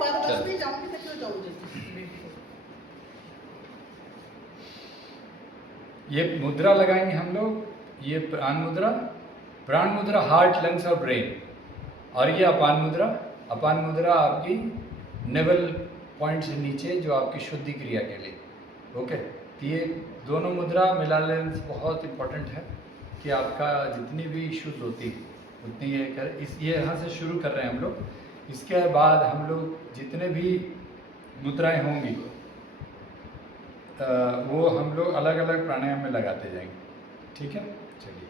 बसती जाऊंगी मैं, क्यों जाऊंगी? ये मुद्रा लगाएंगे हम लोग। ये प्राण मुद्रा, प्राण मुद्रा हार्ट, लंग्स और ब्रेन। और ये अपान मुद्रा, अपान मुद्रा आपकी नेवल पॉइंट से नीचे, जो आपकी शुद्धि क्रिया के लिए। ओके, तो ये दोनों मुद्रा मिला लेने से बहुत इम्पोर्टेंट है कि आपका जितनी भी इश्यूज होती है उतनी ये कर, इस ये यहाँ से शुरू कर रहे हैं हम लोग। इसके बाद हम लोग जितने भी मुद्राएं होंगी वो हम लोग अलग अलग प्राणायाम में लगाते जाएंगे। ठीक है, चलिए।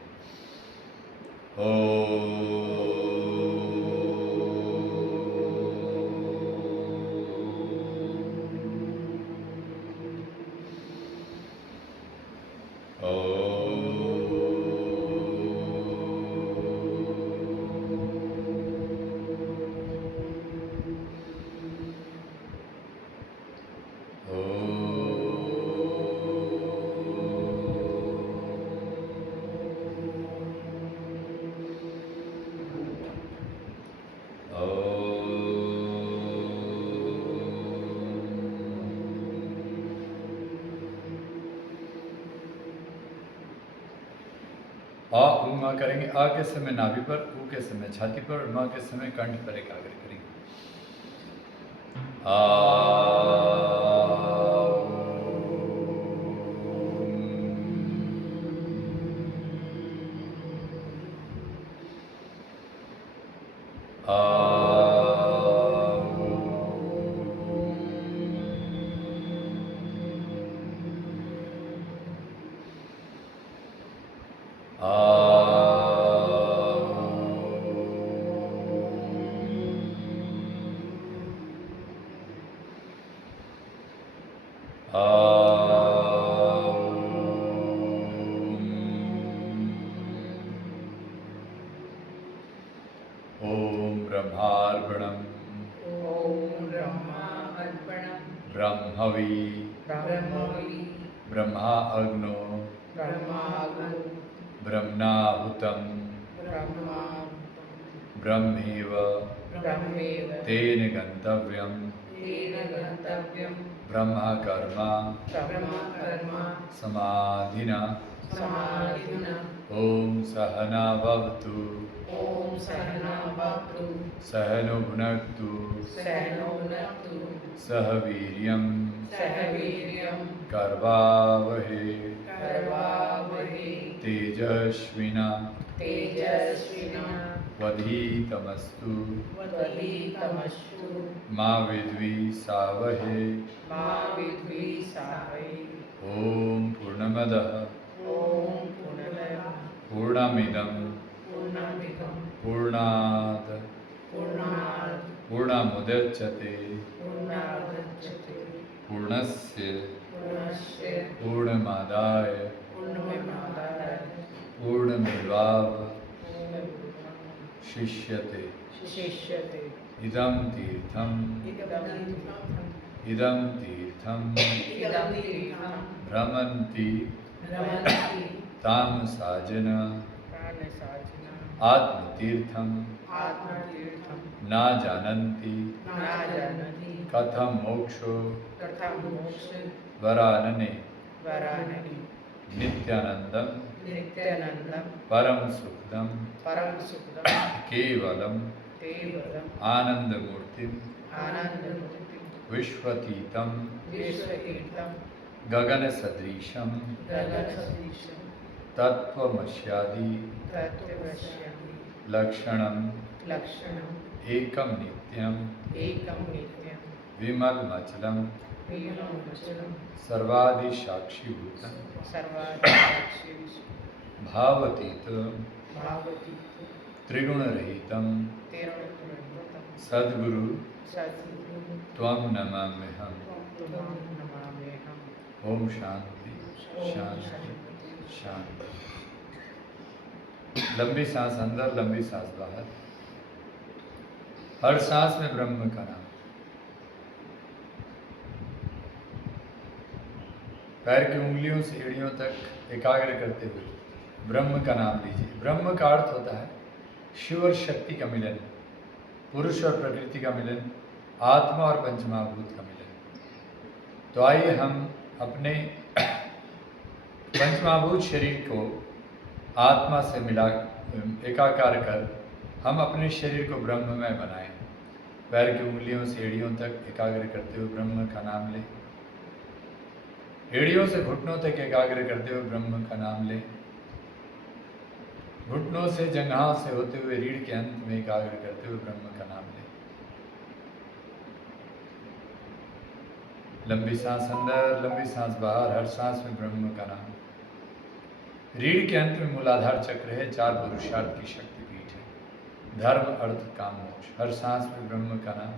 आ उमा करेंगे। आ के समय नाभि पर, ऊ के समय छाती पर, और मा के समय कंठ पर एकाग्र करेंगे। ओम ब्रह्मार्पणम्, ओम ब्रह्मार्पणम्, ब्रह्मवी ब्रह्मवी, ब्रह्मा अग्नो ब्रह्माग्नो, ब्रह्मणाहुतं ब्रह्मा, ब्रह्मेव ब्रह्मेव तेन गन्तव्यं तेन गन्तव्यं ब्रह्मकर्म ब्रह्मकर्म समाधिना। समाधिना। ओम सहना भवतु, ओम सहना भवतु, सहनो भुनक्तु, सहनो भुनक्तु, सह वीर्यं सह वीर्यं करवावहै, करवावहै, तेजस्विना तेजस्विना वधीतमस्तु, वधीतमस्तु, मा विद्विषावहै। मा विद्विषावहै। ओम पूर्णमदः ओम पूर्णमदः पूर्णमिदं पूर्णमिदं पूर्णात् पूर्णात् पूर्णमुदच्यते पूर्णादच्यते पूर्णस्य पूर्णस्य पूर्णमादाय पूर्णमेवावशिष्यते पूर्णमेवावशिष्यते। शिष्यते। इदं तीर्थम् इदं तीर्थं इदं तीर्थं भ्रमन्ति रमन्ति तामसाजन प्राणसाचिना आत्मतीर्थं आत्मतीर्थं न जानन्ति न जानन्ति कथं मोक्षो तथा मोक्ष वरानने। वराननि। नित्यानन्दं नित्यानन्दं परम सुखदं परम सुखदं केवलं केवलम् आनन्दमूर्तिं आनन्दमूर्तिं विश्वतीतं विश्वतीर्थं गगनसदृशं गगनसदृशं तत्त्वमस्यादि तत्त्वमस्यामि लक्षणं लक्षणम् एकं नित्यं एकं नित्यं विमलमचलं विमलमचलं सर्वादिसाक्षिभूतं सर्वादिसाक्षी भावतीत भावति त्रिगुणरहितं तेरवृत्तं सद्गुरु सद्गुरु त्वं नमाम्यहम्। त्वं नमाम्यहम्। ओम शांति शांति शांति। लंबी सांस अंदर, लंबी सांस बाहर। हर सांस में ब्रह्म का नाम। पैर की उंगलियों से एड़ियों तक एकाग्र करते हुए ब्रह्म का नाम लीजिए। ब्रह्म का अर्थ होता है शिव और शक्ति का मिलन, पुरुष और प्रकृति का मिलन, आत्मा और पंचमहाभूत का मिलन। तो आइए हम अपने पंचमहाभूत शरीर को आत्मा से मिला एकाकार कर हम अपने शरीर को ब्रह्ममय बनाएं। पैर की उंगलियों से एड़ियों तक एकाग्र करते हुए ब्रह्म का नाम लें। एड़ियों से घुटनों तक एकाग्र करते हुए ब्रह्म का नाम लें। घुटनों से जंघाओं से होते हुए रीढ़ के अंत में एकाग्र करते हुए ब्रह्म का नाम लें। लंबी सांस अंदर, लंबी सांस बाहर, हर सांस में ब्रह्म का नाम। रीढ़ के अंत में मूलाधार चक्र है, 4 पुरुषार्थ की शक्तिपीठ है, धर्म अर्थ काम मोक्ष। हर सांस में ब्रह्म का नाम।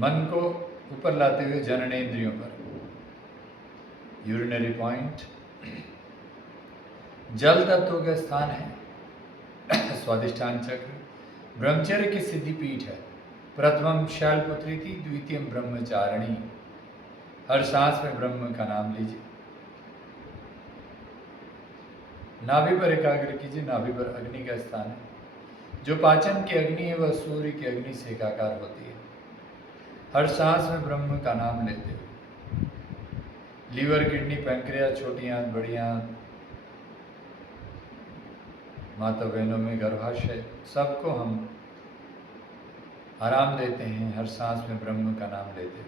मन को ऊपर लाते हुए जननेंद्रियों पर, यूरिनरी पॉइंट जल तत्व का स्थान है, स्वादिष्ठान चक्र ब्रह्मचर्य की सिद्धि पीठ है। प्रथमम शैलपुत्री थी, द्वितीयम ब्रह्मचारिणी। हर सांस में ब्रह्म का नाम लीजिए। नाभि पर एकाग्र कीजिए। नाभि पर अग्नि का स्थान है। जो पाचन की अग्नि है वह सूर्य की अग्नि से एकाकार होती है। हर सांस में ब्रह्म का नाम लेते हुए लीवर, किडनी, पैंक्रियास, छोटी आंत, बड़ी आंत, माता बहनों में गर्भाशय, सबको हम आराम देते हैं। हर सांस में ब्रह्म का नाम लेते हुए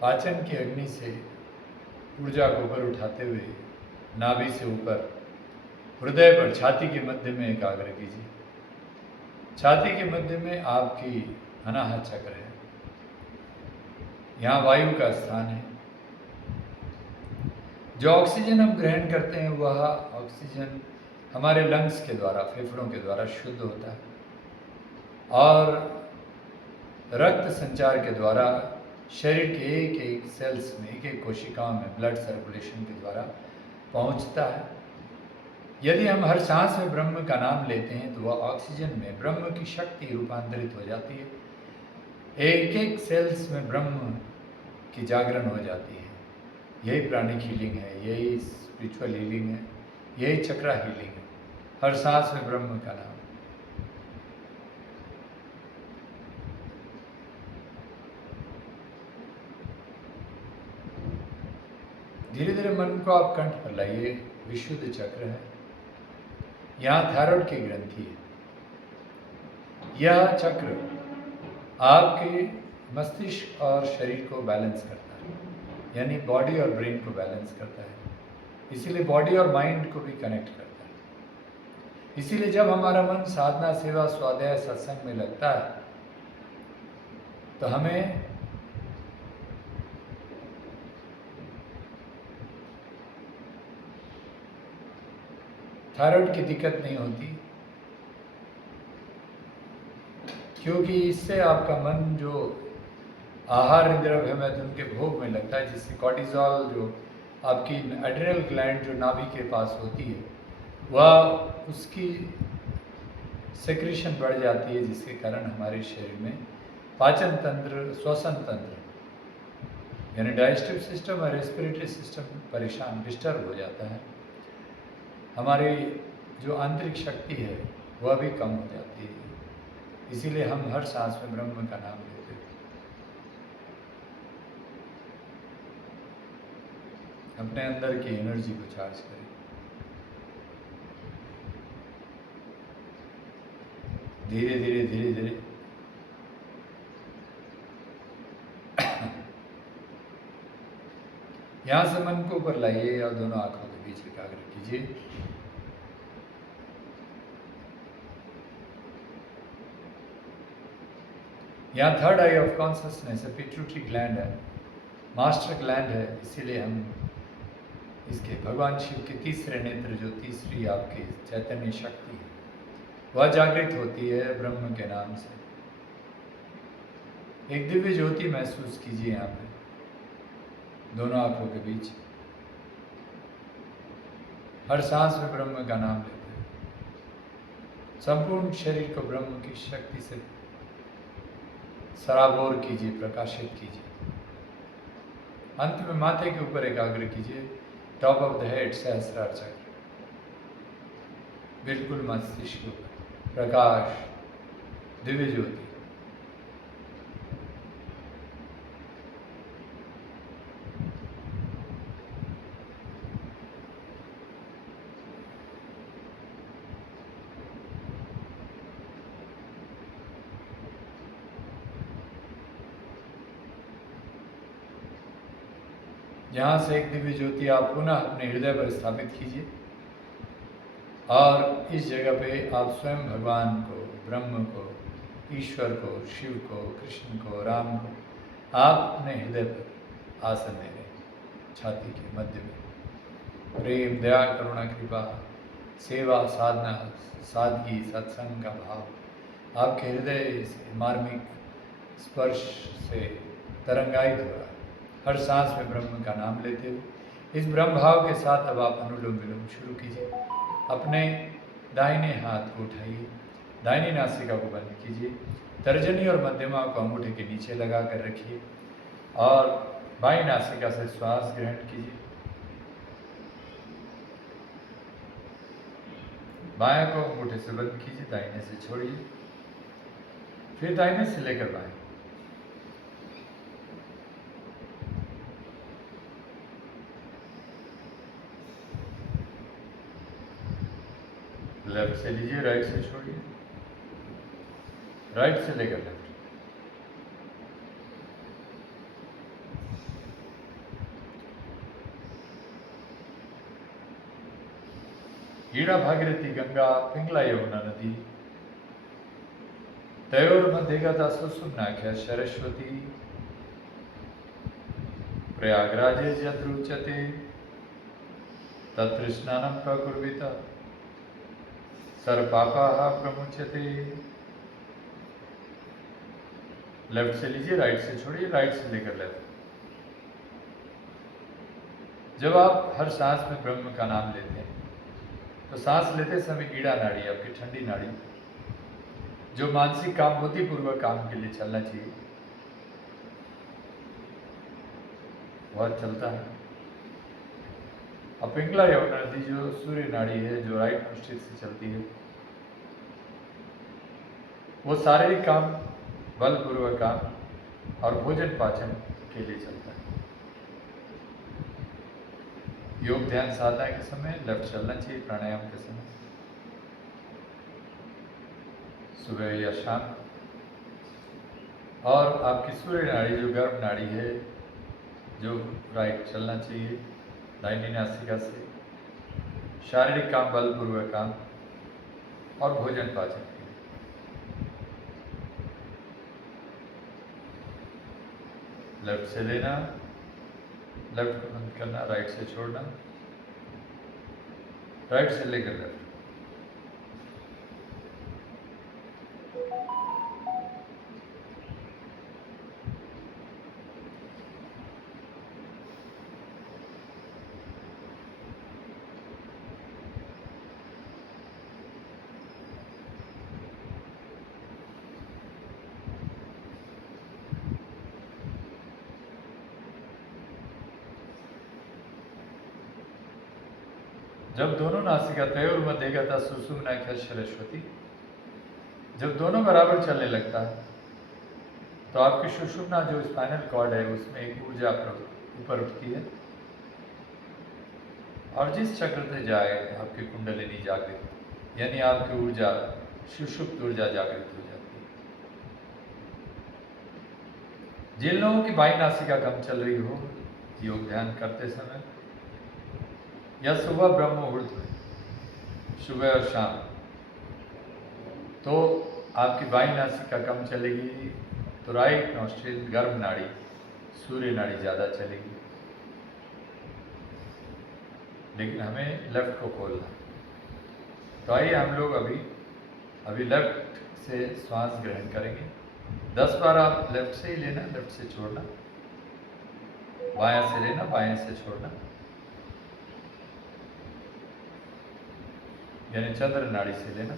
पाचन की अग्नि से ऊर्जा को ऊपर उठाते हुए नाभि से ऊपर हृदय पर छाती के मध्य में एकाग्र कीजिए। छाती के मध्य में आपकी अनाहत चक्र है, यहाँ वायु का स्थान है। जो ऑक्सीजन हम ग्रहण करते हैं वह ऑक्सीजन हमारे लंग्स के द्वारा, फेफड़ों के द्वारा शुद्ध होता है और रक्त संचार के द्वारा शरीर के एक एक सेल्स में, एक एक कोशिकाओं में ब्लड सर्कुलेशन के द्वारा पहुंचता है। यदि हम हर सांस में ब्रह्म का नाम लेते हैं तो वह ऑक्सीजन में ब्रह्म की शक्ति रूपांतरित हो जाती है। एक एक सेल्स में ब्रह्म की जागरण हो जाती है। यही प्राणिक हीलिंग है, यही स्पिरिचुअल हीलिंग है, यही चक्रा हीलिंग है। हर सांस में ब्रह्म का नाम। धीरे धीरे मन को आप कंठ पर लाइए। विशुद्ध चक्र है, यहाँ थायराइड की ग्रंथि है। यह चक्र आपके मस्तिष्क और शरीर को बैलेंस करता है, यानी बॉडी और ब्रेन को बैलेंस करता है। इसीलिए बॉडी और माइंड को भी कनेक्ट करता है। इसीलिए जब हमारा मन साधना, सेवा, स्वाध्याय, सत्संग में लगता है तो हमें थायराइड की दिक्कत नहीं होती, क्योंकि इससे आपका मन जो आहार द्रव्य है उनके भोग में लगता है, जिससे कॉर्टिजोल जो आपकी एड्रिनल ग्लैंड जो नाभि के पास होती है वह उसकी सेक्रेशन बढ़ जाती है, जिसके कारण हमारे शरीर में पाचन तंत्र, श्वसन तंत्र यानी डाइजेस्टिव सिस्टम और रेस्पिरेटरी सिस्टम परेशान, डिस्टर्ब हो जाता है। हमारी जो आंतरिक शक्ति है वह भी कम हो जाती है। इसीलिए हम हर सांस में ब्रह्म का नाम लेते हैं। अपने अंदर की एनर्जी को चार्ज करें। धीरे धीरे धीरे धीरे यहाँ से मन को ऊपर लाइए और दोनों आंखों के बीच एकाग्र कीजिए। यहाँ थर्ड आई ऑफ कॉन्शियसनेस है, पिट्यूटरी ग्लैंड है, मास्टर ग्लैंड है। इसीलिए हम इसके भगवान शिव के तीसरे नेत्र, जो तीसरी आपकी चैतन्य शक्ति है, वह जागृत होती है ब्रह्म के नाम से। एक दिव्य ज्योति महसूस कीजिए यहाँ पे दोनों आंखों के बीच। हर सांस में ब्रह्म का नाम लेते हुए संपूर्ण शरीर को ब्रह्म की शक्ति से सराबोर कीजिए, प्रकाशित कीजिए। अंत में माथे के ऊपर एकाग्र कीजिए, टॉप ऑफ द हेड सहस्रार चक्र, बिल्कुल मस्तिष्क के ऊपर प्रकाश, दिव्य ज्योति। यहाँ से एक दिव्य ज्योति आप पुनः अपने हृदय पर स्थापित कीजिए और इस जगह पे आप स्वयं भगवान को, ब्रह्म को, ईश्वर को, शिव को, कृष्ण को, राम को आप अपने हृदय पर आसन दे रहे हैं, छाती के मध्य में। प्रेम, दया, करुणा, कृपा, सेवा, साधना, सादगी, सत्संग का भाव आपके हृदय से मार्मिक स्पर्श से तरंगायित हो रहा है। हर सांस में ब्रह्म का नाम लेते हुए इस ब्रह्म भाव के साथ अब आप अनुलोम विलोम शुरू कीजिए। अपने दाहिने हाथ को उठाइए, दाहिनी नासिका को बंद कीजिए, तर्जनी और मध्यमा को अंगूठे के नीचे लगा कर रखिए और बाईं नासिका से श्वास ग्रहण कीजिए। बायां को अंगूठे से बंद कीजिए, दाहिने से छोड़िए, फिर दाहिने से लेकर बाएं। लेफ्ट से लीजिए, राइट से छोड़िए, राइट से लेकर लेफ्ट। ईड़ा, भागीरथी, गंगा, पिंगला, यमुना नदी, तयोर्मध्यगता सुषुम्नाख्या सरस्वती, प्रयागराजे यद्रुच्यते तत्र स्नानं प्रकुर्वीत सर्वपापाः प्रमुच्यते। लेफ्ट से लीजिए, राइट से छोड़िए, राइट से लेकर लेफ्ट। जब आप हर सांस में ब्रह्म का नाम लेते हैं तो सांस लेते समय ईड़ा नाड़ी, आपकी ठंडी नाड़ी, जो मानसिक कामभूति पूर्वक काम के लिए चलना चाहिए वह चलता है। अब पिंगला यमुना नदी जो सूर्य नाड़ी है, जो राइट मस्तिष्क से चलती है, वो शारीरिक काम, बलपूर्वक काम और भोजन पाचन के लिए चलता है। योग ध्यान साधना के समय लेफ्ट चलना चाहिए, प्राणायाम के समय सुबह या शाम। और आपकी सूर्य नाड़ी जो गर्भ नाड़ी है, जो राइट चलना चाहिए दाहिनी नासिका से, शारीरिक काम, बलपूर्वक काम और भोजन पाचन के लिए। लेफ्ट से लेना, लेफ्ट को बंद करना, राइट से छोड़ना, राइट से लेकर लेफ्ट। जब दोनों नासिका तयोर्मध्यगता सुषुम्नाख्या सरस्वती, जब दोनों बराबर चलने लगता है तो आपकी सुषुम्ना जो स्पाइनल कॉर्ड है उसमें एक ऊर्जा ऊपर उठती है और जिस चक्र से जाए आपकी कुंडलिनी जागृत, यानी आपकी ऊर्जा, सुषुप्त ऊर्जा जागृत हो जाती है। जिन लोगों की बाईं नासिका कम चल रही हो योग ध्यान करते समय या सुबह ब्रह्म मुहूर्त में, सुबह और शाम, तो आपकी बाईं नासिका कम चलेगी तो राइट नॉस्ट्रिल, गर्भ नाड़ी, सूर्य नाड़ी ज़्यादा चलेगी। लेकिन हमें लेफ्ट को खोलना है। तो आइए हम लोग अभी लेफ्ट से श्वास ग्रहण करेंगे। 10 बार आप लेफ्ट से ही लेना, लेफ्ट से छोड़ना, बायां से लेना, बाएं से छोड़ना। यानी चंद्र नाड़ी से लेना,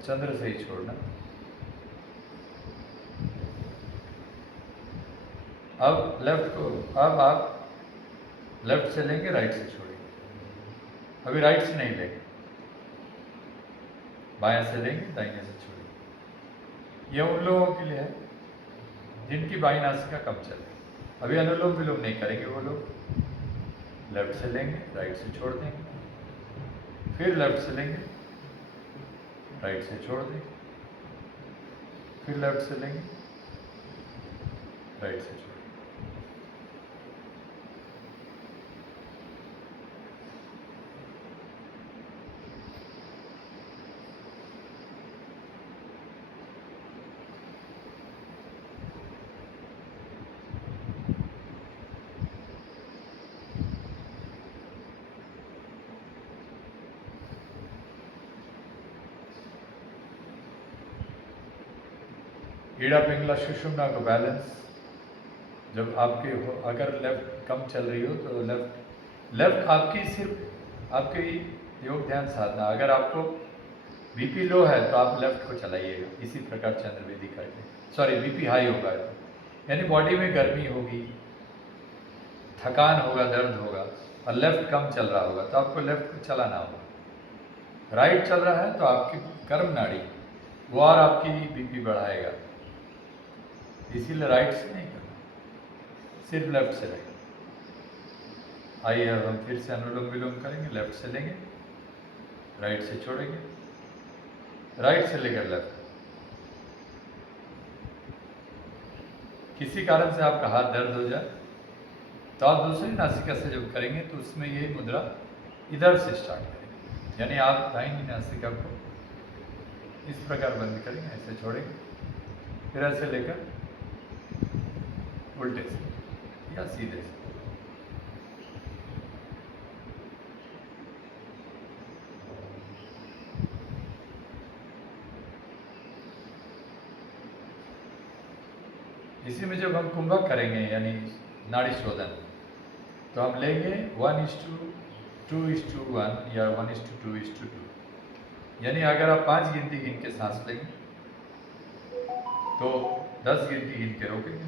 चंद्र से ही छोड़ना। अब आप लेफ्ट से लेंगे, राइट से छोड़ेंगे। अभी राइट से नहीं लेंगे, बाएं से लेंगे, दाहिने से छोड़ेंगे। यह उन लोगों के लिए है जिनकी बाईं नासिका कम चले। अभी अनुलोम विलोम नहीं करेंगे वो लोग। लेफ्ट से लेंगे, राइट से छोड़ देंगे, फिर लेफ्ट से लेंगे, राइट से छोड़ देंगे, फिर लेफ्ट से लेंगे, राइट से छोड़ देंगे। ईड़ा पिंगला सुषुम्ना को बैलेंस जब आपके हो, अगर लेफ्ट कम चल रही हो तो लेफ्ट आपकी सिर्फ आपकी योग ध्यान साधना। अगर आपको बीपी लो है तो आप लेफ्ट को चलाइएगा इसी प्रकार चंद्रवेदी करके। सॉरी, बीपी हाई होगा यानी बॉडी में गर्मी होगी, थकान होगा, दर्द होगा और लेफ्ट कम चल रहा होगा तो आपको लेफ्ट को चलाना होगा। राइट चल रहा है तो आपकी कर्म नाड़ी वो और आपकी बीपी बढ़ाएगा, इसीलिए राइट से नहीं करना, सिर्फ लेफ्ट से रहेगा। आइए अब हम फिर से अनुलोम विलोम करेंगे। लेफ्ट से लेंगे, राइट से छोड़ेंगे, राइट से लेकर लेफ्ट। किसी कारण से आपका हाथ दर्द हो जाए तो आप दूसरी नासिका से जब करेंगे तो उसमें ये मुद्रा इधर से स्टार्ट करेंगे, यानी आप दाहिनी नासिका को इस प्रकार बंद करेंगे, ऐसे छोड़ेंगे, फिर ऐसे लेकर उल्टे से या सीधे से। इसी में जब हम कुंभक करेंगे यानी नाड़ी शोधन तो हम लेंगे 1:2:1 या 1:2:2, यानी अगर आप 5 गिनती गिन के सांस लेंगे तो 10 गिनती गिन के रोकेंगे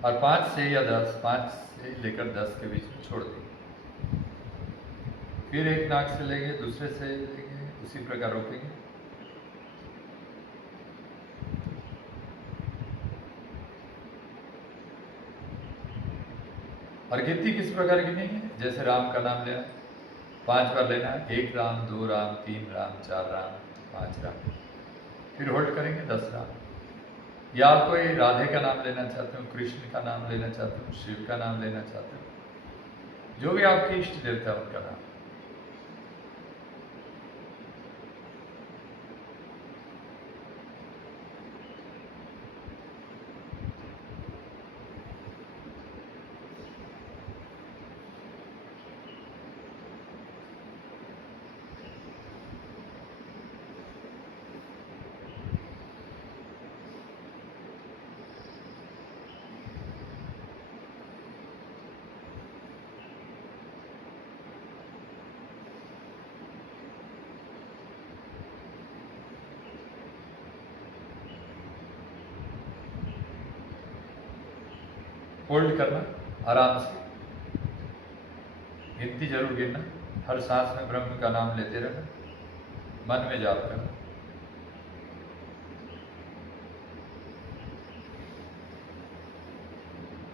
और 5 से या 10, 5 से लेकर 10 के बीच में छोड़ देंगे। फिर एक नाक से लेंगे, दूसरे से लेंगे, उसी प्रकार रोकेंगे। और गिनती किस प्रकार गिनेंगे? जैसे राम का नाम लेना, 5 बार लेना है, 1 राम, 2 राम, 3 राम, 4 राम, 5 राम, फिर होल्ड करेंगे 10 राम। या आप कोई राधे का नाम लेना चाहते हो, कृष्ण का नाम लेना चाहते हो, शिव का नाम लेना चाहते हो, जो भी आपके इष्ट देवता उनका नाम। होल्ड करना आराम से, गिनती जरूर गिनना, हर सांस में ब्रह्म का नाम लेते रहना, मन में जाप करना।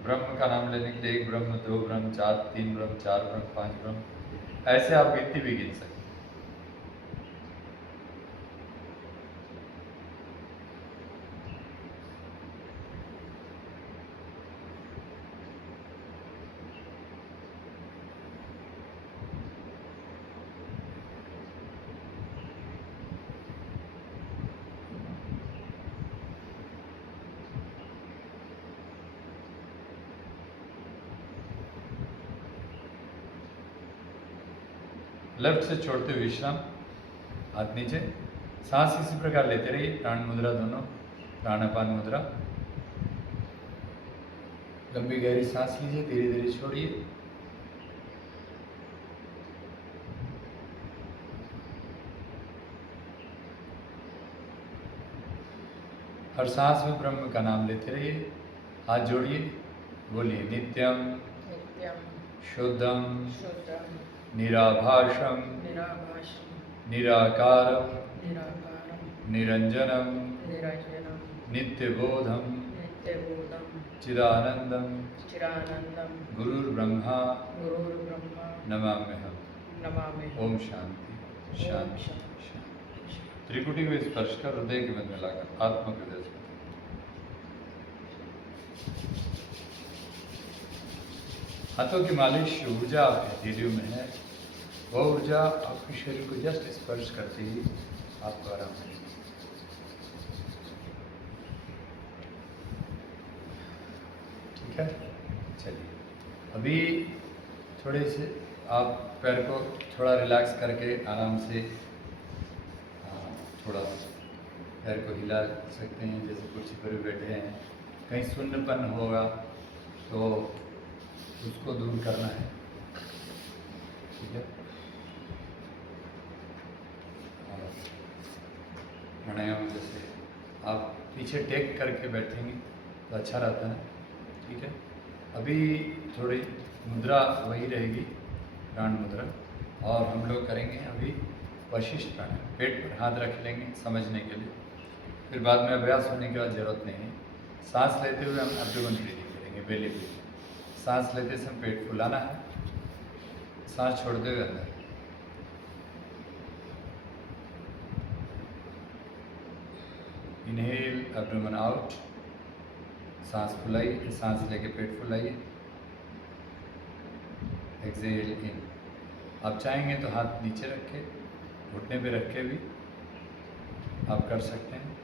ब्रह्म का नाम लेने के लिए 1 ब्रह्म, 2 ब्रह्म, 4, 3 ब्रह्म, 4 ब्रह्म, 5 ब्रह्म, ऐसे आप गिनती भी गिन सकते। लेफ्ट से छोड़ते हुए विश्राम, हाथ नीचे, सांस इसी प्रकार लेते रहिए। प्राण मुद्रा दोनों, प्राणापान मुद्रा। लंबी गहरी सांस लीजिए, धीरे धीरे छोड़िए। हर सांस में ब्रह्म का नाम लेते रहिए। हाथ जोड़िए, बोलिए नित्यम नित्यं शुद्धम शुद्धं निराभाषम निराभाषं निराकारम निराकारं निरंजनम निरञ्जनं नित्यबोधम नित्यबोधं चिदानंदम चिरानन्दं गुरुर्ब्रह्मा गुरुर्ब्रह्मा नमाम्यहम्। नमामि। ओम शांति ओम शांति शांति। शांति। त्रिकुटी को स्पर्श कर हृदय के मध्य में लाकर आत्मा के हृदय से। हाथों की मालिश ऊर्जा आपके हथेलियों में है, वह ऊर्जा आपके शरीर को जस्ट स्पर्श करते ही आपको आराम मिलेगा। ठीक है, चलिए अभी थोड़े से आप पैर को थोड़ा रिलैक्स करके आराम से थोड़ा पैर को हिला सकते हैं, जैसे कुर्सी पर भी बैठे हैं। कहीं शून्यपन होगा तो उसको दूर करना है। ठीक है, और प्राणायाम जैसे आप पीछे टेक करके बैठेंगे तो अच्छा रहता है। ठीक है, अभी थोड़ी मुद्रा वही रहेगी, प्राण मुद्रा, और हम लोग करेंगे अभी वशिष्ठ प्राणायाम। पेट पर हाथ रख लेंगे समझने के लिए, फिर बाद में अभ्यास होने के बाद जरूरत नहीं है। सांस लेते हुए हम अब्डोमेन ब्रीदिंग करेंगे, बेली ब्रीदिंग। सांस लेते समय पेट फुलाना है, सांस छोड़ते हुए अंदर। इनहेल एब्डोमेन आउट, सांस फुलाइए, सांस लेके पेट फुलाइए। एक्सहेल इन। आप चाहेंगे तो हाथ नीचे रखे, घुटने पे रख के भी आप कर सकते हैं।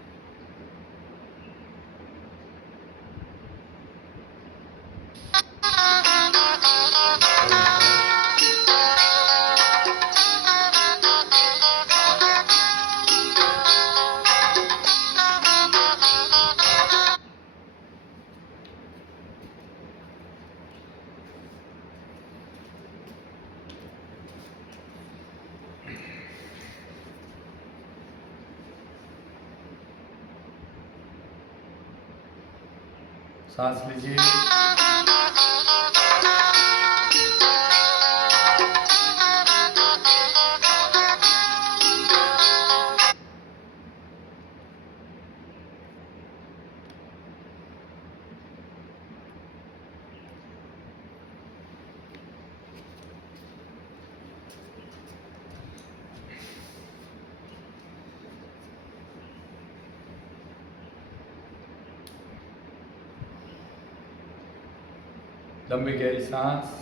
सांस लीजिए, लंबी गहरी सांस।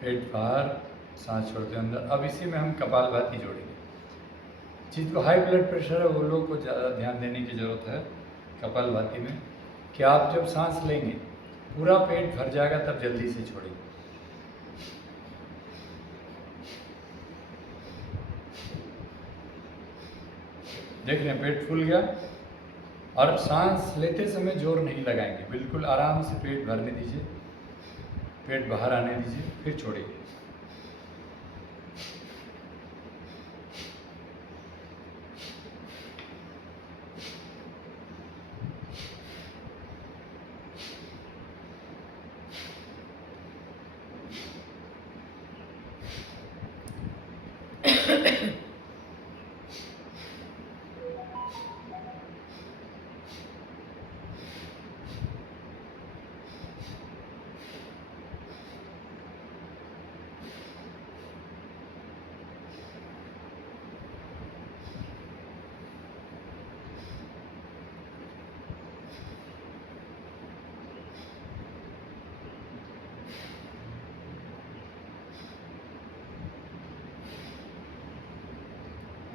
पेट बाहर, सांस छोड़ते अंदर। अब इसी में हम कपालभाति जोड़ेंगे। जिनको हाई ब्लड प्रेशर है वो लोग को ज़्यादा ध्यान देने की ज़रूरत है कपालभाति में, कि आप जब सांस लेंगे पूरा पेट भर जाएगा तब जल्दी से छोड़ेंगे। देख रहे हैं पेट फूल गया, और सांस लेते समय जोर नहीं लगाएंगे, बिल्कुल आराम से पेट भरने दीजिए, पेट बाहर आने दीजिए, फिर छोड़िए।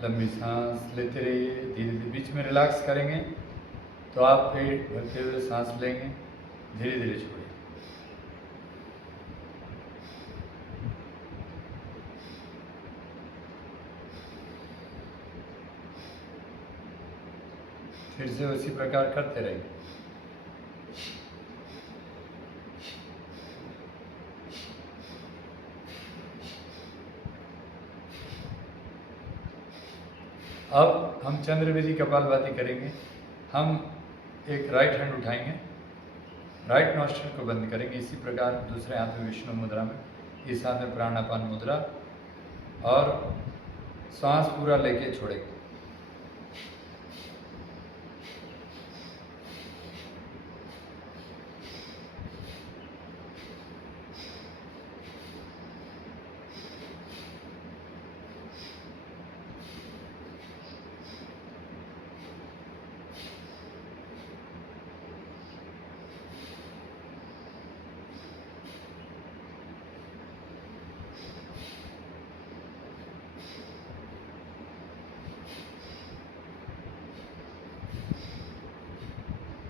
लंबी सांस लेते रहिए, धीरे धीरे बीच में रिलैक्स करेंगे तो आप पेट भरते हुए सांस लेंगे, धीरे धीरे छोड़िए। फिर से उसी प्रकार करते रहेंगे। अब हम चंद्रवेदी कपालभाति करेंगे। हम एक राइट हैंड उठाएंगे, राइट नॉस्ट्रिल को बंद करेंगे इसी प्रकार, दूसरे हाथ में विष्णु मुद्रा में, इस हाथ में प्राणापान मुद्रा, और सांस पूरा लेके छोड़ेंगे।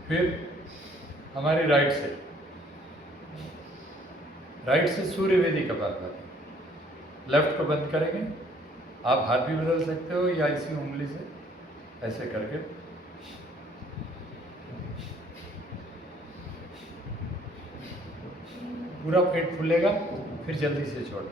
फिर हमारी राइट से सूर्यवेदी कपालभाति, लेफ्ट को बंद करेंगे। आप हाथ भी बदल सकते हो या इसी उंगली से ऐसे करके पूरा पेट फूलेगा, फिर जल्दी से छोड़।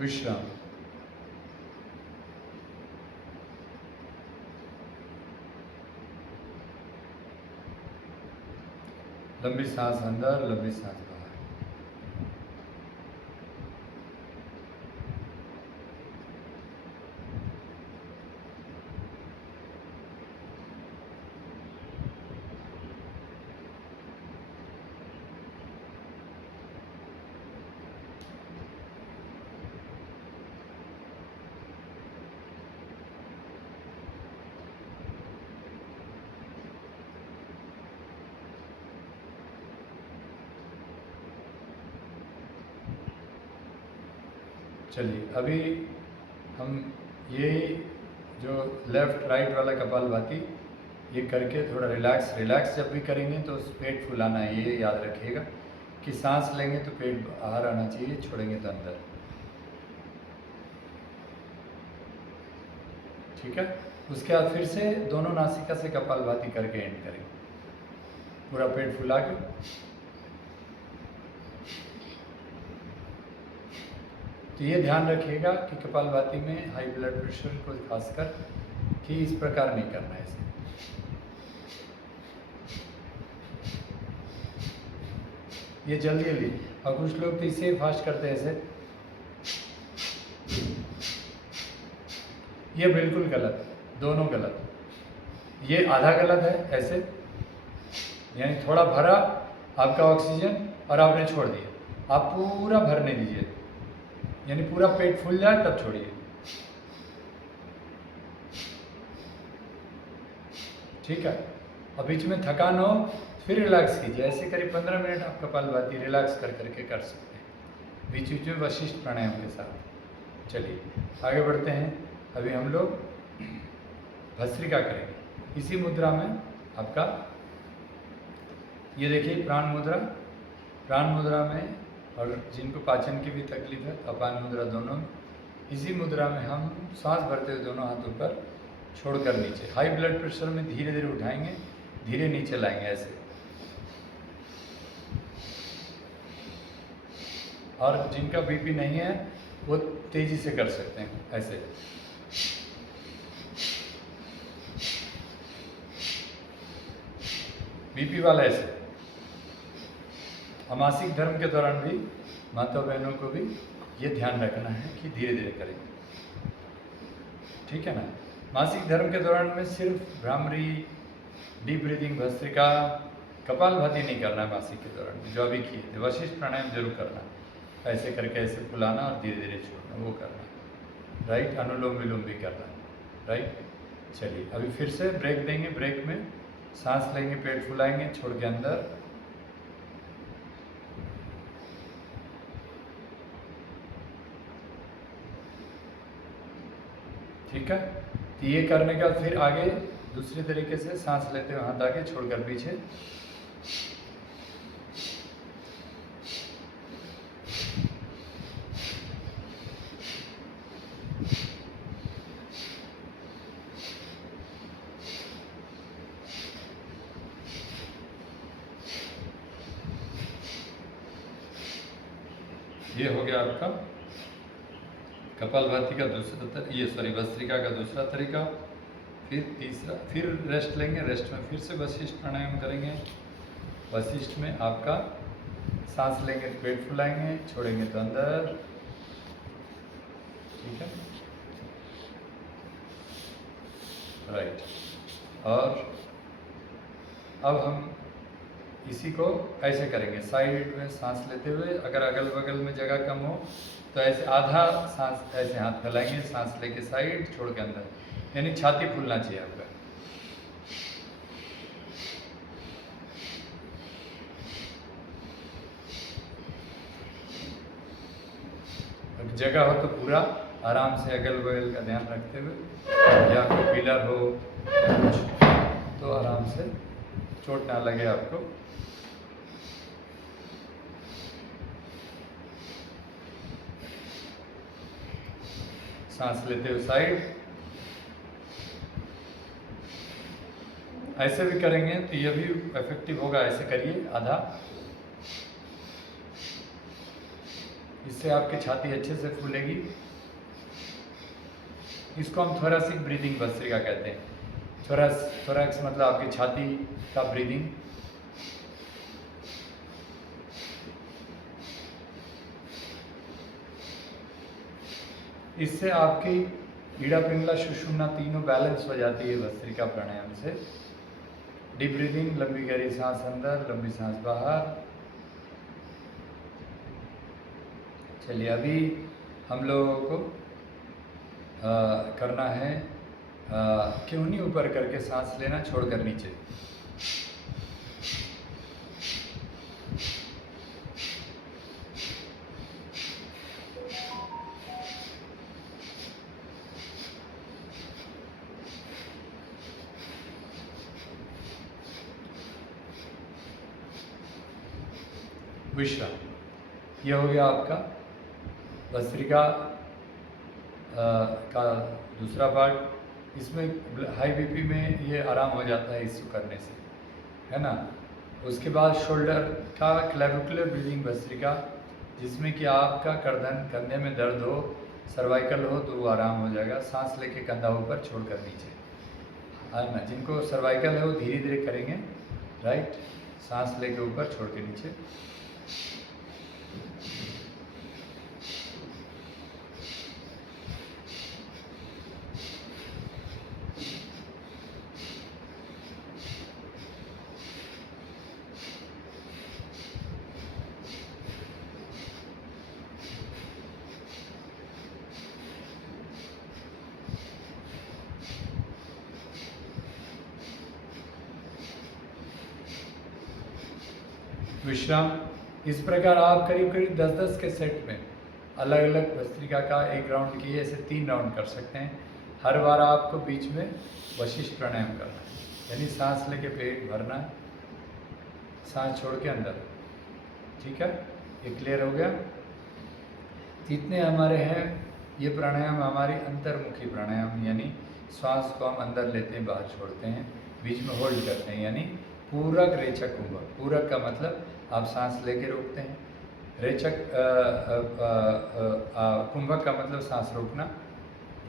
विश्राम। लंबी सांस अंदर, लंबी सांस बाहर। चलिए, अभी हम ये जो लेफ्ट राइट वाला कपालभाति ये करके थोड़ा रिलैक्स जब भी करेंगे तो पेट फुलाना है, ये याद रखिएगा कि सांस लेंगे तो पेट बाहर आना चाहिए, छोड़ेंगे तो अंदर। ठीक है। उसके बाद फिर से दोनों नासिका से कपालभाति करके एंड करेंगे, पूरा पेट फुला के। तो ये ध्यान रखिएगा कि कपालभाति में हाई ब्लड प्रेशर को खासकर कि इस प्रकार नहीं करना है इसे। ये जल्दी और कुछ लोग तो इसे फास्ट करते हैं ऐसे, ये बिल्कुल गलत, दोनों गलत। ये आधा गलत है ऐसे, यानी थोड़ा भरा आपका ऑक्सीजन और आपने छोड़ दिया। आप पूरा भरने दीजिए, यानी पूरा पेट फूल जाए तब छोड़िए। ठीक है। और बीच में थकान हो फिर रिलैक्स कीजिए, ऐसे करीब 15 मिनट आप कपालभाति रिलैक्स कर करके कर सकते हैं, बीच बीच में वशिष्ठ प्राणायाम के साथ। चलिए आगे बढ़ते हैं। अभी हम लोग भस्त्रिका करेंगे इसी मुद्रा में। आपका ये देखिए प्राण मुद्रा में, और जिनको पाचन की भी तकलीफ है अपान मुद्रा दोनों, इसी मुद्रा में हम सांस भरते हुए दोनों हाथ ऊपर छोड़कर नीचे, हाई ब्लड प्रेशर में धीरे धीरे उठाएंगे, धीरे नीचे लाएंगे ऐसे। और जिनका बीपी नहीं है वो तेजी से कर सकते हैं ऐसे। बीपी वाला ऐसे। मासिक धर्म के दौरान भी माता बहनों को भी ये ध्यान रखना है कि धीरे धीरे करेंगे। ठीक है ना। मासिक धर्म के दौरान में सिर्फ भ्रामरी, डीप ब्रीदिंग, भस्त्रिका, कपालभाति नहीं करना है। मासिक के दौरान में जो अभी किए थे वशिष्ठ प्राणायाम जरूर करना है, ऐसे करके ऐसे फुलाना और धीरे धीरे छोड़ना, वो करना है। राइट, अनुलोम विलोम भी करना है, राइट। चलिए अभी फिर से ब्रेक देंगे, ब्रेक में सांस लेंगे, पेट फुलाएंगे, छोड़ के अंदर, ठीक है। तो ये करने के बाद फिर आगे दूसरी तरीके से सांस लेते हुए हाथ आगे छोड़कर पीछे, ये हो गया आपका कपालभाति का दूसरा भस्त्रिका का दूसरा तरीका। फिर तीसरा, फिर रेस्ट लेंगे, रेस्ट में फिर से वशिष्ठ प्राणायाम करेंगे। वशिष्ठ में आपका सांस लेंगे तो पेट फुलाएंगे, छोड़ेंगे तो अंदर, ठीक है, राइट। और अब हम इसी को ऐसे करेंगे, साइड में सांस लेते हुए, अगर अगल बगल में जगह कम हो तो ऐसे आधा सांस ऐसे हाथ फैलाएंगे, सांस लेके साइड, छोड़ के अंदर, यानी छाती फूलना चाहिए आपका। अगर जगह हो तो पूरा आराम से अगल बगल का ध्यान रखते हुए, या कोई पिलर हो कुछ तो आराम से, चोट ना लगे आपको। सांस लेते हुए साइड, ऐसे भी करेंगे तो ये भी इफेक्टिव होगा, ऐसे करिए आधा, इससे आपकी छाती अच्छे से फूलेगी। इसको हम थोरैसिक ब्रीदिंग भस्त्रिका कहते हैं। थोरैक्स मतलब आपकी छाती का ब्रीदिंग। इससे आपकी ईड़ा पिंगला सुषुम्ना तीनों बैलेंस हो जाती है भस्त्रिका प्राणायाम से। डीप ब्रीदिंग, लंबी गहरी सांस अंदर, लंबी सांस बाहर। चलिए अभी हम लोगों को करना है क्यों ऊपर करके सांस लेना, छोड़कर नीचे। विश्राम, यह हो गया आपका भस्त्रिका का दूसरा पार्ट। इसमें हाई बीपी में ये आराम हो जाता है इसको करने से, है ना। उसके बाद शोल्डर का क्लेविकुलर ब्रीदिंग भस्त्रिका, जिसमें कि आपका गर्दन, कंधे में दर्द हो, सर्वाइकल हो तो वो आराम हो जाएगा। सांस लेके कंधा ऊपर, छोड़कर नीचे, है ना। जिनको सर्वाइकल है वो धीरे धीरे करेंगे, राइट। सांस लेके ऊपर, छोड़ के नीचे। विश्राम। इस प्रकार आप करीब करीब 10-10 के सेट में अलग अलग भस्त्रिका का एक राउंड किए, ऐसे 3 राउंड कर सकते हैं। हर बार आपको बीच में वशिष्ठ प्राणायाम करना है, यानी सांस लेके पेट भरना है, सांस छोड़ के अंदर, ठीक है। ये क्लियर हो गया। जितने हमारे हैं ये प्राणायाम हमारी अंतर्मुखी प्राणायाम, यानी श्वास को हम अंदर लेते हैं, बाहर छोड़ते हैं, बीच में होल्ड करते हैं, यानी पूरक, रेचक, कुंभक। पूरक का मतलब आप सांस लेके रोकते हैं, रेचक कुंभक का मतलब सांस रोकना,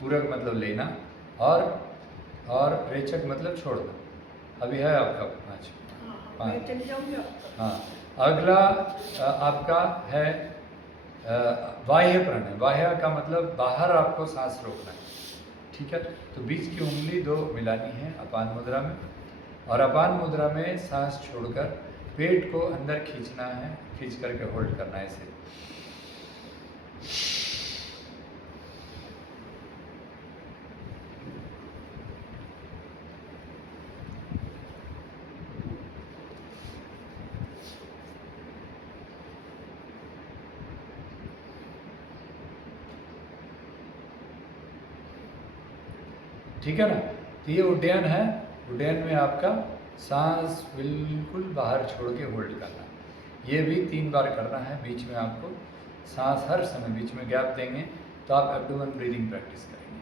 पूरक मतलब लेना, और रेचक मतलब छोड़ना। अभी है आपका 5। चली जाऊंगी। हाँ, अगला आपका है बाह्य प्राणायाम। बाह्य का मतलब बाहर आपको सांस रोकना है, ठीक है। तो बीच की उंगली 2 मिलानी है अपान मुद्रा में, और अपान मुद्रा में सांस छोड़कर पेट को अंदर खींचना है, खींच करके होल्ड करना है ऐसे। ठीक है ना। तो ये उड्डयन है। उड्डयन में आपका सांस बिल्कुल बाहर छोड़ के होल्ड करना, ये भी 3 बार करना है। बीच में आपको सांस हर समय बीच में गैप देंगे तो आप एब्डोमेन ब्रीदिंग प्रैक्टिस करेंगे।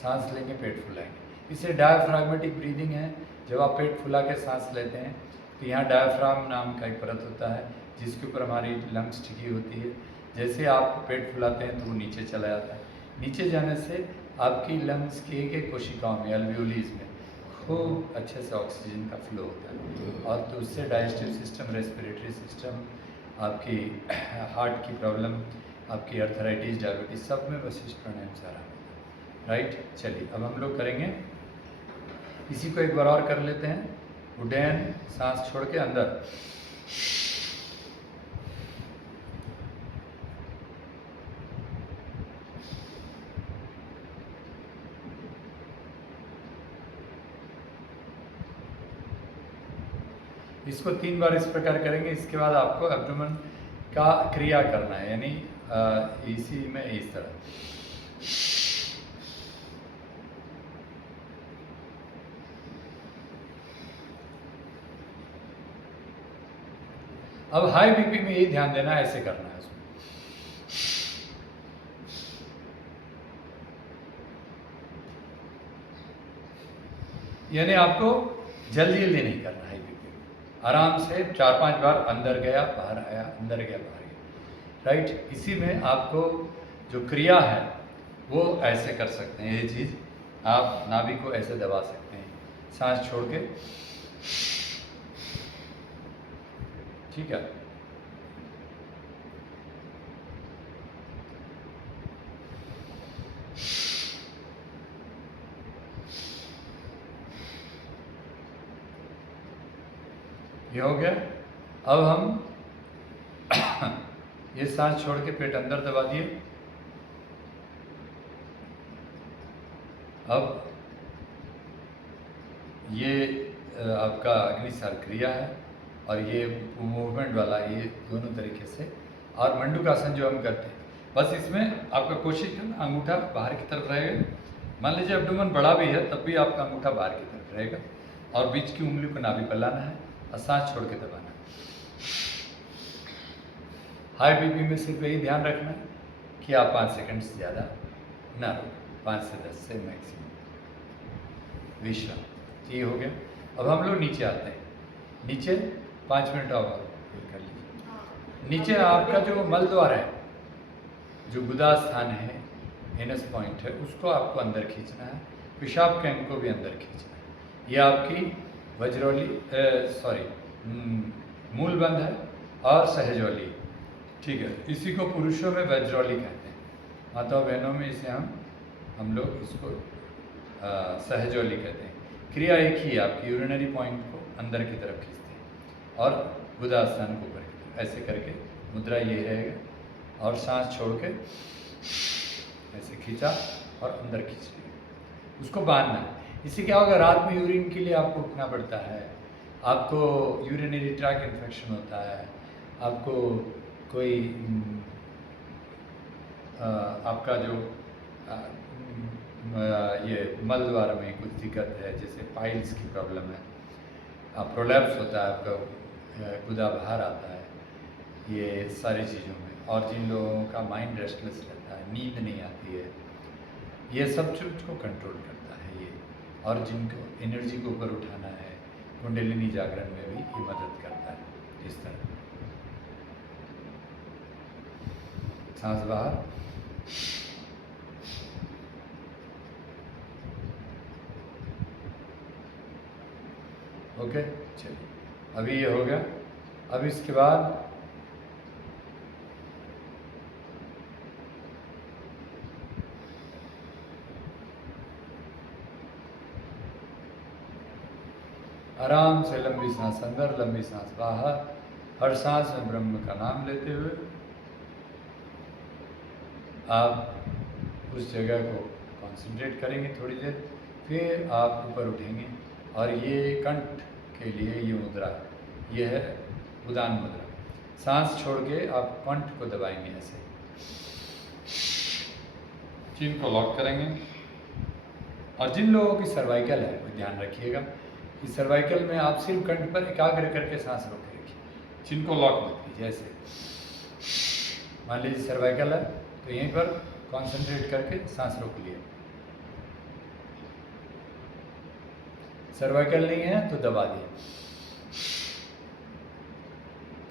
सांस लेंगे, पेट फुलाएंगे। इसे डायफ्राग्मेटिक ब्रीदिंग है। जब आप पेट फुला के सांस लेते हैं तो यहाँ डायफ्राम नाम का एक परत होता है जिसके ऊपर हमारी लंग्स टिकी होती है। जैसे आप पेट फुलाते हैं तो वो नीचे चला जाता है। नीचे जाने से आपकी लंग्स की एक एक कोशिकाओं में, अल्वियोलीज में खूब अच्छे से ऑक्सीजन का फ्लो होता है और तो उससे डाइजेस्टिव सिस्टम, रेस्पिरेटरी सिस्टम, आपकी हार्ट की प्रॉब्लम, आपकी अर्थराइटिस, डायबिटीज, सब में वशिष्ठ प्राणायाम सारा होता है। राइट, चलिए अब हम लोग करेंगे इसी को एक बार और कर लेते हैं। उड्डयन, सांस छोड़ के अंदर, इसको 3 बार इस प्रकार करेंगे। इसके बाद आपको एब्डोमेन का क्रिया करना है, यानी इसी में इस तरह। अब हाई बीपी में यही ध्यान देना है, ऐसे करना है उसमें। यानी आपको जल्दी जल्दी नहीं करना है। आराम से 4-5 बार अंदर गया बाहर आया, अंदर गया बाहर गया। राइट, इसी में आपको जो क्रिया है वो ऐसे कर सकते हैं। ये चीज़ आप नाभि को ऐसे दबा सकते हैं सांस छोड़ के, ठीक है। ये हो गया। अब हम ये सांस छोड़ के पेट अंदर दबा दिए। अब ये आपका अग्निसार क्रिया है और ये मूवमेंट वाला, ये दोनों तरीके से। और मंडूकासन जो हम करते हैं, बस इसमें आपका कोशिश करना अंगूठा बाहर की तरफ रहेगा। मान लीजिए एब्डोमेन बड़ा भी है तब भी आपका अंगूठा बाहर की तरफ रहेगा और बीच की उंगली को नाभि पर लाना है और सांस छोड़ के दबाना है। हाई बीपी में सिर्फ यही ध्यान रखना है कि आप 5 सेकंड से ज़्यादा ना रोकें, 5 से 10 से मैक्सिमम विश्राम। ये हो गया। अब हम लोग नीचे आते हैं। नीचे 5 मिनट और कर लीजिए। नीचे आपका जो मल द्वार है, जो गुदा स्थान है, एनस पॉइंट है, उसको आपको अंदर खींचना है। पेशाब के अंग को भी अंदर खींचना है। ये आपकी वज्रौली मूलबंध है और सहजौली, ठीक है। इसी को पुरुषों में वज्रौली कहते हैं, माता बहनों में इसे हम लोग इसको सहजौली कहते हैं। क्रिया एक ही है, आपकी यूरिनरी पॉइंट को अंदर की तरफ खींचते हैं और बुधास्थान को ऊपर की तरफ। ऐसे करके मुद्रा ये रहेगा और सांस छोड़ के ऐसे खींचा और अंदर खींच लिया, उसको बांधना। इससे क्या होगा, रात में यूरिन के लिए आपको उठना पड़ता है, आपको यूरिनरी ट्रैक इन्फेक्शन होता है, आपको कोई आपका जो ये मल द्वार में कुछ दिक्कत है, जैसे पाइल्स की प्रॉब्लम है, प्रोलैप्स होता है, आपका गुदा बाहर आता है, ये सारी चीज़ों में। और जिन लोगों का माइंड रेस्टलेस रहता है, नींद नहीं आती है, ये सब चीज़ को कंट्रोल करता है ये। और जिनको एनर्जी को ऊपर उठाना है, कुंडलिनी जागरण में भी ये मदद करता है। इस तरह सांस बाहर, ओके। चलिए अभी ये हो गया। अब इसके बाद आराम से लंबी सांस अंदर, लंबी सांस बाहर, हर सांस में ब्रह्म का नाम लेते हुए आप उस जगह को कंसंट्रेट करेंगे थोड़ी देर। फिर आप ऊपर उठेंगे और ये कंठ के लिए ये मुद्रा, ये है उदान मुद्रा। सांस छोड़ के आप कंठ को दबाएंगे, ऐसे चिन को लॉक करेंगे और जिन लोगों की सर्वाइकल है वो ध्यान रखिएगा कि सर्वाइकल में आप सिर्फ कंठ पर एकाग्र करके सांस रोक के रखिए, जिनको लॉक मत कीजिए। ऐसे मान लीजिए सर्वाइकल है तो यहीं पर कॉन्सेंट्रेट करके सांस रोक लिए। सर्वाइकल नहीं है तो दबा दिए,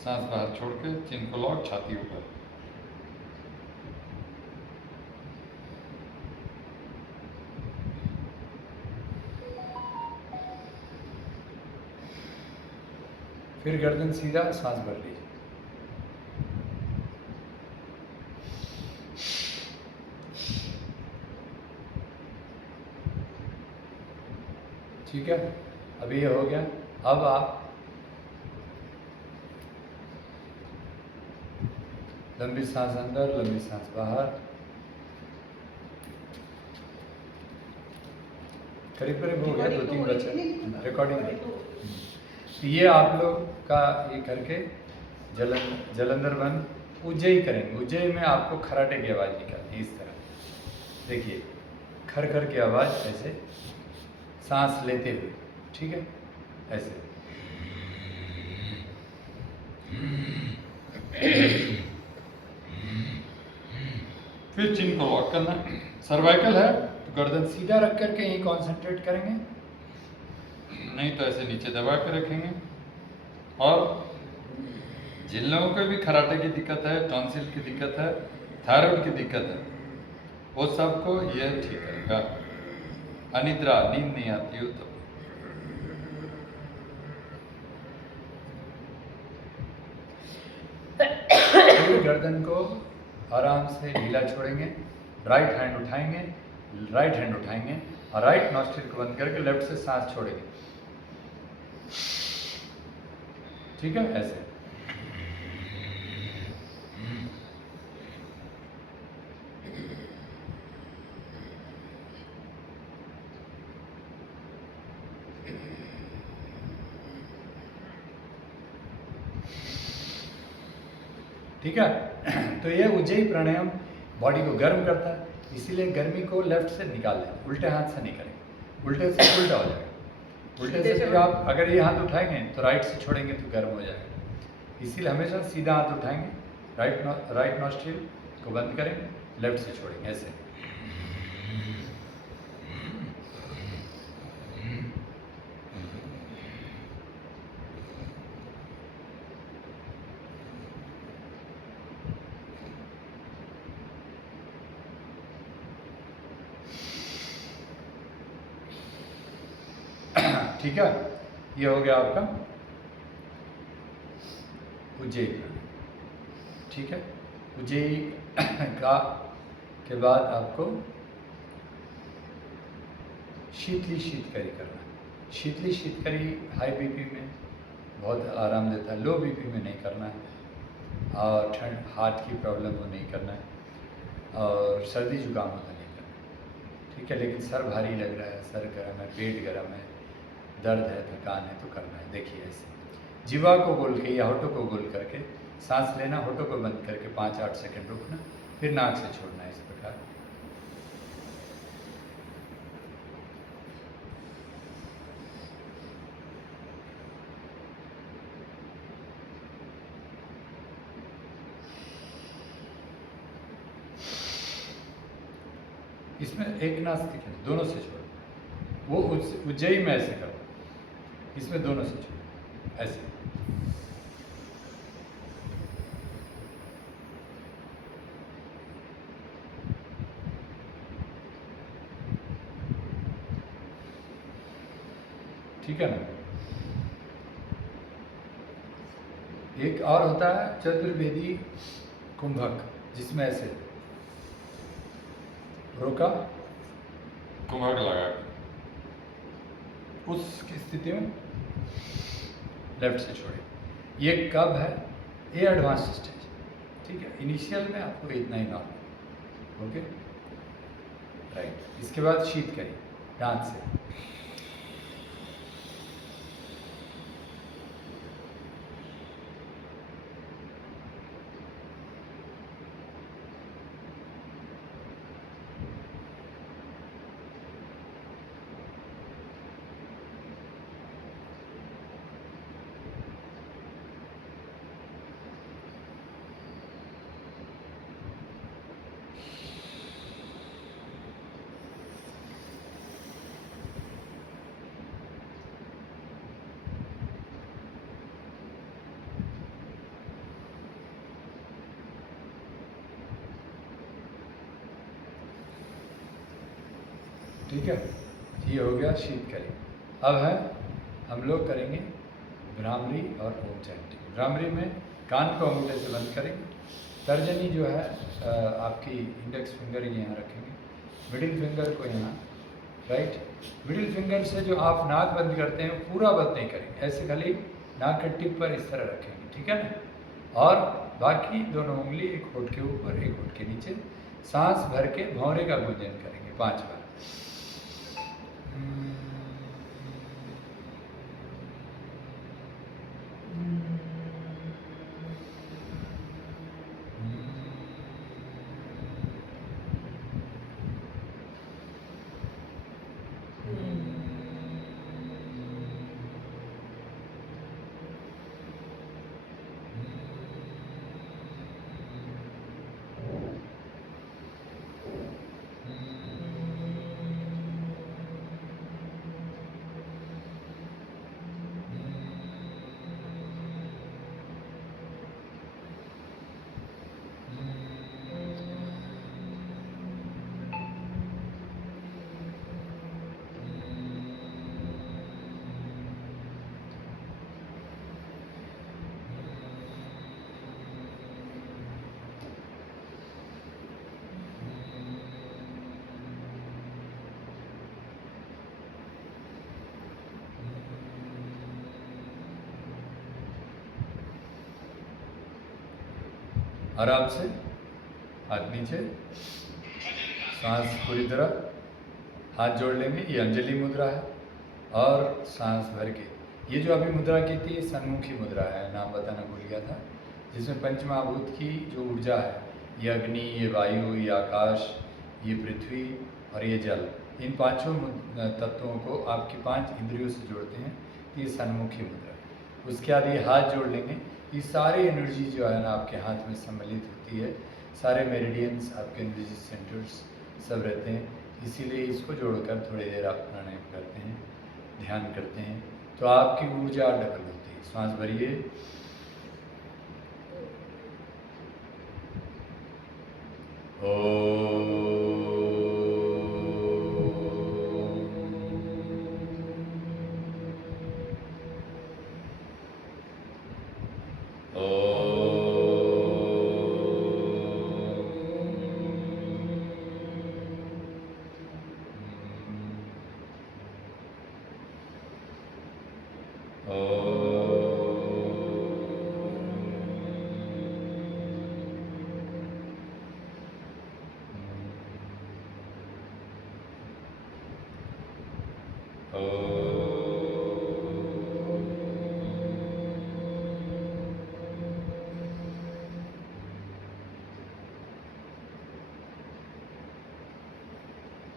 सांस बाहर छोड़ के चिन को लॉक, छाती ऊपर। फिर गर्दन सीधा, सांस भर लीजिए। ठीक है, अभी ये हो गया। अब आप लंबी सांस अंदर, लंबी सांस बाहर, करीब करीब हो गया, 2-3 बचे रिकॉर्डिंग है। तो ये आप लोग का ये करके जलंधर वन उज्जई करेंगे। उज्जई में आपको खराटे की आवाज़ निकालनी है, इस तरह देखिए, खर खर की आवाज़, ऐसे सांस लेते हुए, ठीक है, ऐसे। फिर चिन को लॉक करना। सर्वाइकल है तो गर्दन सीधा रख करके यहीं कॉन्सेंट्रेट करेंगे, नहीं तो ऐसे नीचे दबा के रखेंगे। और जिन लोगों को भी खराटे की दिक्कत है, टॉन्सिल की दिक्कत है, थायराइड की दिक्कत है, वो सबको यह ठीक करेगा। अनिद्रा, नींद नहीं आती हो तो फिर गर्दन को आराम से ढीला छोड़ेंगे, राइट हैंड उठाएंगे, और राइट नॉस्ट्रिल को बंद करके लेफ्ट से सांस छोड़ेंगे, ठीक है, ऐसे। ठीक है, तो ये उज्जयी प्राणायाम बॉडी को गर्म करता है, इसीलिए गर्मी को लेफ्ट से निकाल दें, उल्टे हाथ से नहीं करें, उल्टे से उल्टा हो जाएगा। उल्टे से फिर आप अगर ये हाथ उठाएंगे तो राइट से छोड़ेंगे तो गर्म हो जाएगा, इसीलिए हमेशा सीधा हाथ उठाएंगे, राइट नॉस्ट्रिल को बंद करेंगे, लेफ्ट से छोड़ेंगे, ऐसे। ठीक है, ये हो गया आपका उज्जयी। ठीक है, उज्जयी का के बाद आपको शीतली शीतकरी करना है। शीतली शीतकरी हाई बीपी में बहुत आराम देता है, लो बीपी में नहीं करना है, और ठंड हार्ट की प्रॉब्लम हो नहीं करना है, और सर्दी जुकाम हो तो नहीं करना है। ठीक है, लेकिन सर भारी लग रहा है, सर गर्म है, पेट गर्म है, दर्द है, थकान है तो करना है। देखिए ऐसे जीवा को गोल के या होठों को गोल करके सांस लेना, होठों को बंद करके 5-8 सेकंड रुकना, फिर नाक से छोड़ना है, इस प्रकार। इसमें एक नास्तिक है, दोनों से छोड़ो, वो उज्जयी में ऐसे करो, इसमें दोनों से छोड़ो, ऐसे। ठीक है ना। एक और होता है चतुर्वेदी कुंभक, जिसमें ऐसे रोका, कुंभक लगा, उस स्थिति में लेफ्ट से छोड़े। ये कब है? ये एडवांस स्टेज। ठीक है, इनिशियल में आपको इतना ही नॉर्मल। Okay, right. इसके बाद शीत करिए दांत से। ठीक है, ये हो गया शीतकरी। अब है हम लोग करेंगे भ्रामरी और ओम चैंटिंग। भ्रामरी में कान को अंगूठे से बंद करेंगे, तर्जनी जो है आपकी इंडेक्स फिंगर यहाँ रखेंगे, मिडिल फिंगर को यहाँ, राइट। मिडिल फिंगर से जो आप नाक बंद करते हैं पूरा बंद नहीं करेंगे, ऐसे खाली नाक के टिप पर इस तरह रखेंगे, ठीक है ना। और बाकी दोनों उंगली एक होठ के ऊपर एक होठ के नीचे, सांस भर के भौरे का गुंजन करेंगे 5 बार। आराम से हाथ नीचे, सांस पूरी तरह, हाथ जोड़ लेंगे, ये अंजलि मुद्रा है। और सांस भर के, ये जो अभी मुद्रा की थी सन्मुखी मुद्रा है, नाम बताना भूल गया था, जिसमें पंचमहाभूत की जो ऊर्जा है, ये अग्नि, ये वायु, ये आकाश, ये पृथ्वी और ये जल, इन पांचों तत्वों को आपकी 5 इंद्रियों से जोड़ते हैं, ये सन्मुखी मुद्रा। उसके बाद ये हाथ जोड़ लेंगे, ये सारी एनर्जी जो है ना आपके हाथ में सम्मिलित होती है, सारे मेरिडियंस आपके एनर्जी सेंटर्स सब रहते हैं, इसीलिए इसको जोड़कर थोड़ी देर आप प्राणायाम करते हैं, ध्यान करते हैं, तो आपकी ऊर्जा डबल होती है। सांस भरिए,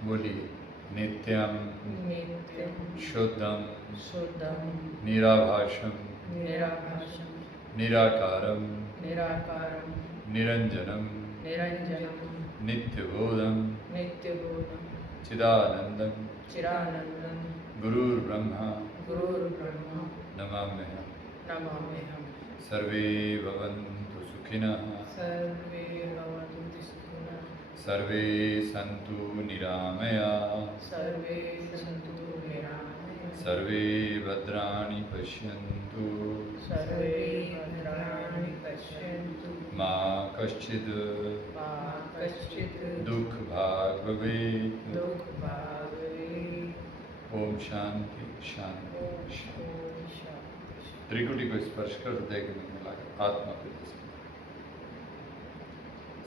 बोलिए, नित्यम नित्यं शुद्धम शुद्धं निराभाषम निराभासं निराकारम निराकारं निरंजनम निरञ्जनं नित्यबोधम नित्यबोधं चिदानंदम चिरानन्दं गुरुर्ब्रह्मा गुरुर्ब्रह्मा नमाम्यहम्। नमाम्यहम्। सर्वे भवन्तु सुखिनः, सर्वे भवन्तु सुखिनः, सर्वे सन्तु निरामयाः, सर्वे सन्तु निरामयाः, सर्वे भद्राणि पश्यन्तु, सर्वे भद्राणि पश्यन्तु, मा कश्चित् मा कश्चित् दुःखभाग् भवेत्। दुःखभाग् भवेत्। ओम शांति शांति ओम शांति। शांति। त्रिकुटी को स्पर्श कर हृदय के में मिलाकर आत्मा को जैसे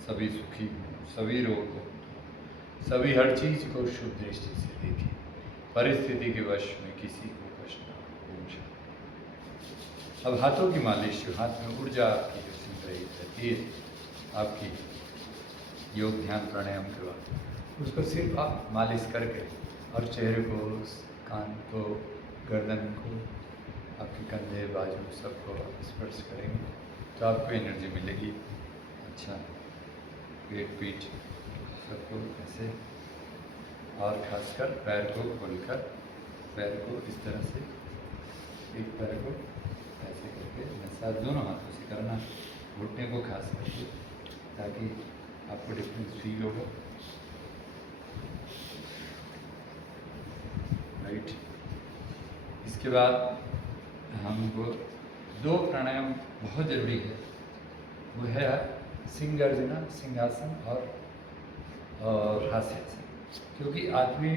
सभी सुखी हों, सभी रोग हो, सभी हर चीज को शुभ दृष्टि से देखें, परिस्थिति के वश में किसी को कष्ट ना हो। ओम शांति। अब हाथों की मालिश, जो हाथ में ऊर्जा आपकी जो संग्रहित रहती है, आपकी योग ध्यान प्राणायाम करवा, उसको सिर्फ आप मालिश करके और चेहरे को, कान को, गर्दन को, आपके कंधे, बाजू सबको स्पर्श करेंगे तो आपको एनर्जी मिलेगी। अच्छा, पेट पीठ सबको ऐसे, और खासकर पैर को खोलकर, पैर को इस तरह से, एक पैर को ऐसे करके मसाज दोनों हाथों से करना, घुटने को खास करके, ताकि आपको डिफरेंस फील होगा। इसके बाद हमको दो प्राणायाम बहुत ज़रूरी है, वो है सिंहासना, सिंहासन और हास्यासन। क्योंकि आदमी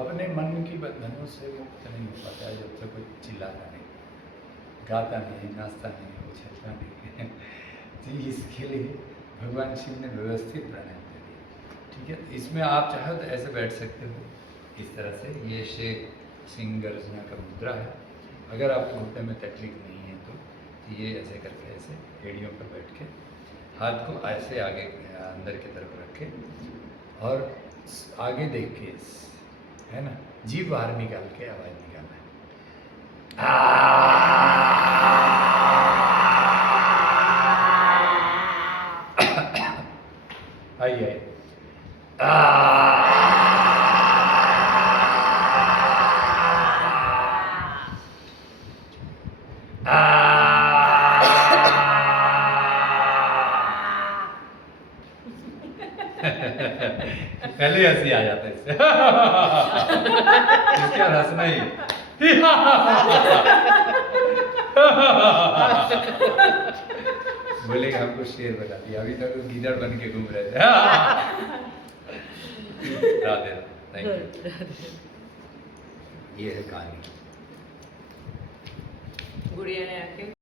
अपने मन की बंधनों से मुक्त नहीं हो पाता है जब तक कोई चिल्लाता नहीं, गाता नहीं, नाचता नहीं, उछलता नहीं। तो इसके लिए भगवान शिव ने व्यवस्थित प्राणायाम दे दिया। ठीक है, इसमें आप चाहो तो ऐसे बैठ सकते हो, इस तरह से। ये शेख सिंहासना का मुद्रा है। अगर आपको घुटने में तकलीफ नहीं है तो ये ऐसे करके, ऐसे एड़ियों पर बैठ के हाथ को ऐसे आगे अंदर की तरफ रखे और आगे देख के, है ना, जीभ बाहर निकाल के आवाज़ निकालना है। आइए पहले हंसी आ जाता है इससे। इसके बाद हंसना ही। बोलेगा हमको शेर बना दिया, अभी तक तो गीदड़ बन के घूम रहे थे। Radhe, thank you. ये है कहानी। गुड़िया ने आके